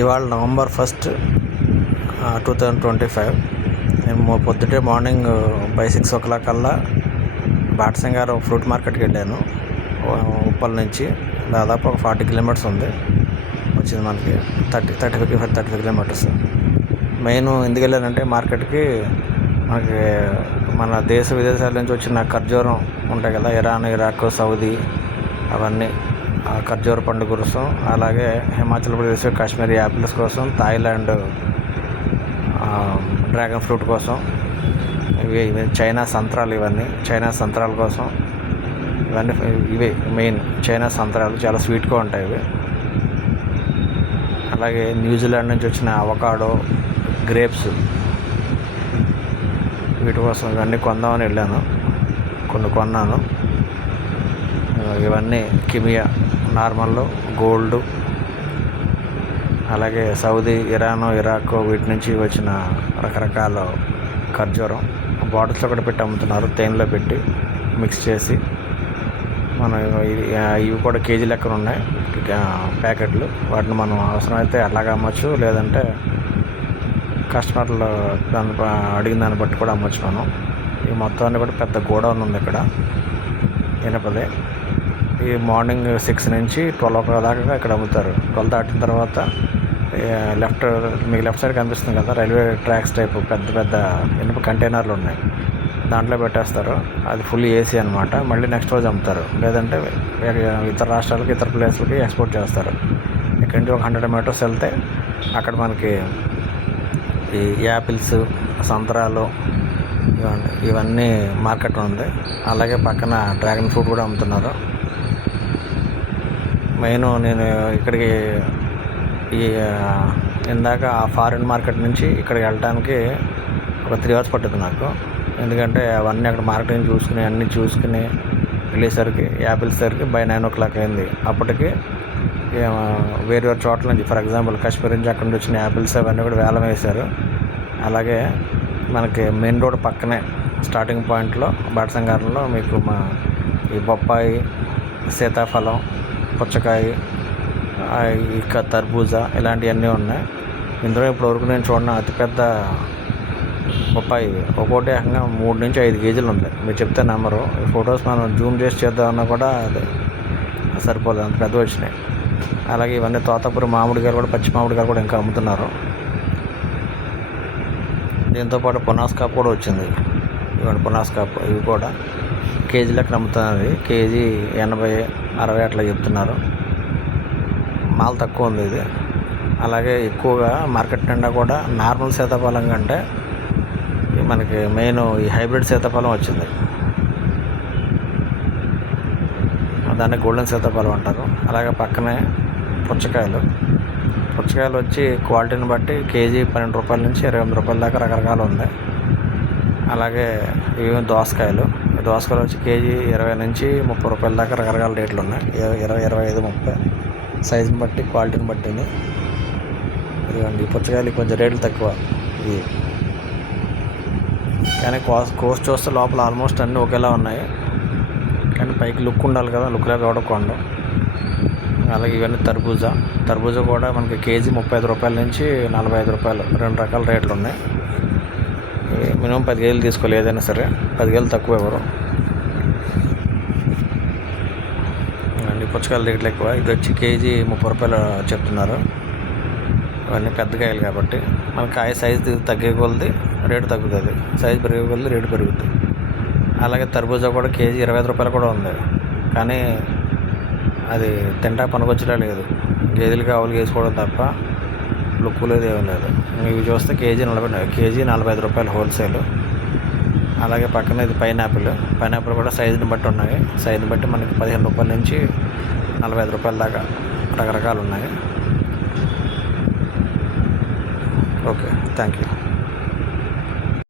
ఇవాళ November 1st, 2025. నేను పొద్దుటే మార్నింగ్ బై 6 o'clock కల్లా బాటసింగారు ఫ్రూట్ మార్కెట్కి వెళ్ళాను. ఉప్పల్ నుంచి దాదాపు ఒక 40 kilometers ఉంది. వచ్చింది మనకి 35 kilometers. మెయిన్ ఎందుకు వెళ్ళానంటే మార్కెట్కి మనకి మన దేశ విదేశాల నుంచి వచ్చిన ఖర్జూరం ఉంటాయి కదా, ఇరాన్, ఇరాక్, సౌదీ, అవన్నీ ఆ ఖర్జూర పండు కోసం, అలాగే హిమాచల్ ప్రదేశ్ కాశ్మీరీ యాపిల్స్ కోసం, థాయిలాండ్ డ్రాగన్ ఫ్రూట్ కోసం, ఇవి చైనా సంత్రాలు, ఇవన్నీ చైనా సంత్రాల కోసం, ఇవన్నీ ఇవే మెయిన్ చైనా సంత్రాలు చాలా స్వీట్గా ఉంటాయి ఇవి. అలాగే న్యూజిలాండ్ నుంచి వచ్చిన అవకాడో, గ్రేప్స్, వీటి కోసం ఇవన్నీ కొందామని వెళ్ళాను. కొన్నాను. ఇవన్నీ కిమియా, నార్మల్, గోల్డ్, అలాగే సౌదీ, ఇరాన్, ఇరాక్ వీటి నుంచి వచ్చిన రకరకాల ఖర్జూరం బాటిల్స్లో కూడా పెట్టి అమ్ముతున్నారు. తేనెలో పెట్టి మిక్స్ చేసి మనం ఇవి కూడా కేజీ లెక్కన ఉన్నాయి ప్యాకెట్లు. వాటిని మనం అవసరమైతే అట్లాగా అమ్మచ్చు, లేదంటే కస్టమర్లు అడిగిన దాన్ని బట్టి కూడా అమ్మచ్చు మనం. ఈ మొత్తాన్ని కూడా పెద్ద గోడౌన్ ఉంది ఇక్కడ ఇనపదే. ఈ మార్నింగ్ 6 నుంచి 12 o'clock దాకా ఇక్కడ అమ్ముతారు. 12 దాటిన తర్వాత మీకు లెఫ్ట్ సైడ్ కనిపిస్తుంది కదా, రైల్వే ట్రాక్స్ టైపు పెద్ద ఇనుప కంటైనర్లు ఉన్నాయి. దాంట్లో పెట్టేస్తారు. అది ఫుల్ ఏసీ అనమాట. మళ్ళీ నెక్స్ట్ రోజు అమ్ముతారు, లేదంటే ఇతర రాష్ట్రాలకి, ఇతర ప్లేస్లకి ఎక్స్పోర్ట్ చేస్తారు. ఇక్కడి నుంచి ఒక 100 meters వెళ్తే అక్కడ మనకి ఈ యాపిల్స్, సంత్రాలు, ఇవన్నీ మార్కెట్ ఉంది. అలాగే పక్కన డ్రాగన్ ఫ్రూట్ కూడా అమ్ముతున్నారు. మెయిన్ నేను ఇక్కడికి ఇందాక ఆ ఫారిన్ మార్కెట్ నుంచి ఇక్కడికి వెళ్ళడానికి ఒక 3 hours పట్టుద్ది నాకు. ఎందుకంటే అవన్నీ అక్కడ మార్కెటింగ్ అన్నీ చూసుకుని వెళ్ళేసరికి యాపిల్స్ సరికి బై 9 o'clock అయింది. అప్పటికి వేరు చోట్ల నుంచి, ఫర్ ఎగ్జాంపుల్ కాశ్మీర్ నుంచి అక్కడ నుంచి వచ్చిన యాపిల్స్ అవన్నీ కూడా వేలం వేశారు. అలాగే మనకి మెయిన్ రోడ్ పక్కనే స్టార్టింగ్ పాయింట్లో బాటసింగారంలో మీకు ఈ బొప్పాయి, సీతాఫలం, పుచ్చకాయ, ఇంకా తర్బూజా ఇలాంటివన్నీ ఉన్నాయి. ఇందులో ఇప్పటివరకు నేను చూడడం అతిపెద్ద బొప్పాయి ఒక్కోటి ఏకంగా 3 నుంచి 5 kgs ఉంది. మీరు చెప్తే నెంబరు. ఈ ఫొటోస్ మనం జూమ్ చేసి చేద్దామన్నా కూడా అది సరిపోదు, అంత పెద్ద వచ్చినాయి. అలాగే ఇవన్నీ తోతాపురి మామిడికాయలు కూడా, పచ్చి మామిడికాయలు కూడా ఇంకా అమ్ముతున్నారు. దీంతోపాటు పునాస్కాప్ కూడా వచ్చింది. ఇవన్నీ పునాస్కాప్, ఇవి కూడా కేజీ లెక్కన అమ్ముతున్నది. కేజీ 80, 60 అట్లా చెప్తున్నారు. మాల్ తక్కువ ఉంది ఇది. అలాగే ఎక్కువగా మార్కెట్ నిండా కూడా నార్మల్ సీతాఫలం కంటే మనకి మెయిన్ ఈ హైబ్రిడ్ సీతాఫలం వచ్చింది. దాన్ని గోల్డెన్ సీతాఫలం అంటారు. అలాగే పక్కనే పుచ్చకాయలు వచ్చి క్వాలిటీని బట్టి కేజీ 12 రూపాయల నుంచి 28 రూపాయల దాకా రకరకాలు ఉన్నాయి. అలాగే ఇవి దోసకాయలు వచ్చి కేజీ 20 నుంచి 30 రూపాయల దాకా రకరకాల రేట్లు ఉన్నాయి. 20, 25, 30 సైజుని బట్టి, క్వాలిటీని బట్టి. ఇదిగోండి, పుచ్చకాయలు కొంచెం రేట్లు తక్కువ ఇవి, కానీ కోస్ట్ చూస్తే లోపల ఆల్మోస్ట్ అన్నీ ఒకేలా ఉన్నాయి. కానీ పైకి లుక్ ఉండాలి కదా, లుక్ లేక కొనడం. అలాగే ఇవన్నీ తర్బూజా కూడా మనకి కేజీ 35 రూపాయల నుంచి 45 రూపాయలు, 2 రకాల రేట్లు ఉన్నాయి. మినిమం 10 kgs తీసుకోవాలి ఏదైనా సరే, 10 kgs తక్కువ ఎవరు. అండి పుచ్చకాయల రేట్లు ఎక్కువ. ఇది వచ్చి కేజీ 30 రూపాయలు చెప్తున్నారు. ఇవన్నీ పెద్ద కాయలు కాబట్టి మన కాయ సైజు తగ్గే కొలది రేటు తగ్గుతుంది, సైజు పెరిగే కొలది రేటు పెరుగుతుంది. అలాగే తర్బూజా కూడా కేజీ 25 రూపాయలు కూడా ఉంది. కానీ అది తింటా పనికొచ్చడం లేదు. గేదెలకి ఆవులకి వేసుకోవడం తప్ప లుక్ లేదు, ఏమీ లేదు. ఇవి చూస్తే కేజీ 45 రూపాయలు హోల్సేల్. అలాగే పక్కన ఇది పైనాపిల్ కూడా సైజుని బట్టి ఉన్నాయి. సైజుని బట్టి మనకి 15 రూపాయల నుంచి 45 రూపాయల దాకా రకరకాలు ఉన్నాయి. Okay, thank you.